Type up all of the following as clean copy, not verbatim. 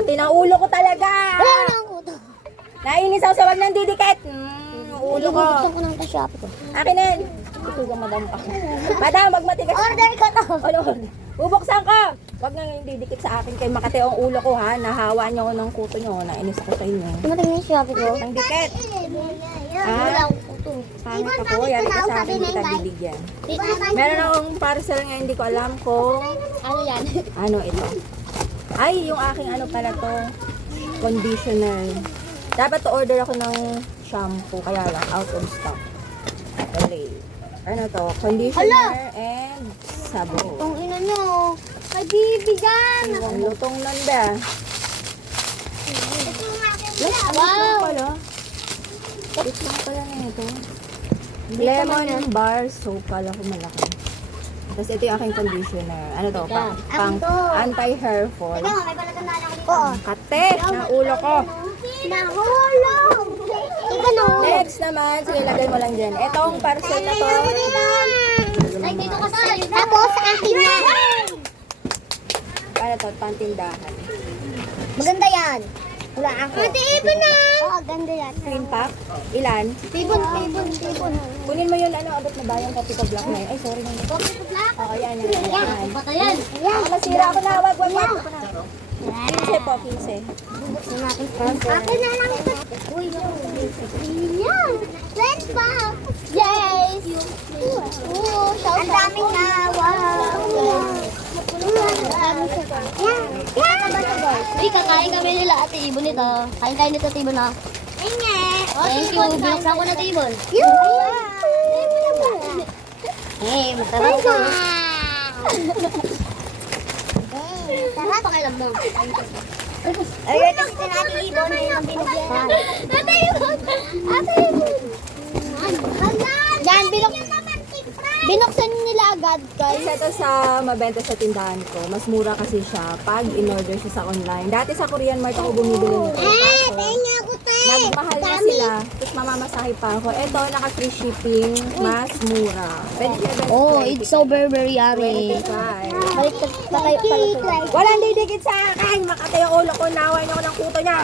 Makati ng ulo ko talaga. Wala ang kuto. Nainis ako sa wag ng didikit. Ulo ko. Gusto ko ng ka-shop ko. Akin na yan. Ito yung madam pa. Madam, magmatigas. Order ko to. Ano? Bubuksan ka. Wag na yung didikit sa akin kay Makati ang ulo ko ha. Nahawa niyo ako ng kuto niyo. Nainis ako sa inyo. Tumating yung shop ko. Ang dikit. Wala akong kuto. Pangit ako. Yan ka sa akin kita bibigyan. Meron akong parcel nga hindi ko alam kung Ano yan? ano ito. Ay, yung aking ano pala to. Conditioner. Dapat to order ako ng shampoo. Kaya lang, out of stock. Delay. Ano to? Conditioner and sabon. Kung ina nyo. Kaibigan. Ang lutong nanda. Wow. Pala. Ito pala na ito. Lemon bar soap pala kung malaki. Tapos ito yung aking conditioner. Ano to? Pang anti-hair fall. May palatandaan ako dito. Oo. Kate! Na ulo ko. Nahulog. Ikaw no. Next naman, sige lagay mo lang dyan. Itong parcel na to. Ay, dito ka sa. Tapos akin na. Para to, pantindahan. Maganda yan. Wala ako. Ate, ibon na. Oo, ganda yan. Cream pack. Ilan? Tibon. Kunin mo yun, ano, abot na ba yung copy ko black na yun? Ay, sorry naman. Oo, yan. Patayan. Ako nasira ako na. Wag. Ako na. 15 po, 15. Bubuksan natin first. Akin na lang ito. Uy, yan. Friends pa. Yes. Ang daming nawa. Uy, kakain kami nila ate Ibon nito. Kain tayo nito, Ibon na. Thank you. Binuksan ko na ito, Ibon. Hey, masarap ko. Sarap pakilam mo. Ayun kasi tinati Ibon na yung binigyan. Ate Ibon! Yan, binuksan nila agad, guys. Ito sa mabenta sa tindahan ko. Mas mura kasi siya pag in-order siya sa online. Dati sa Korean Mart ako bumibili nito. Tingnan ako tayo. Nagmahal na sila. Tapos mamamasahe pa ako. Ito, naka-free shipping. Mas mura. Pwede siya ba? Oh, it's so very yummy. 25. Balik patayo pala. Walang didikit sa akin. Makati yung ulo ko. Naway niyo ako ng kuto niya.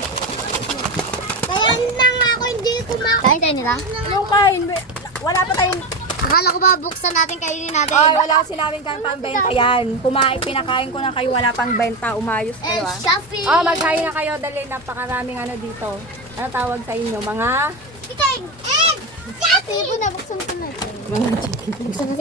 Kaya nang ako hindi kumakain. Kain tayo nila? Yung kain. Wala pa tayong... Akala ko ba buksan natin, kainin natin. Ay, wala ko sinabing kang pambenta yan. Kumain, pinakain ko na kayo. Wala pang benta. Umayos kayo ah. Shopping. Oh, magkain na kayo. Dali, napakaraming ano dito. Ano tawag sa inyo? Mga... Chicken! Egg! Shopping! Ibon na, buksan ko na ito. Mga chicken. Buksan na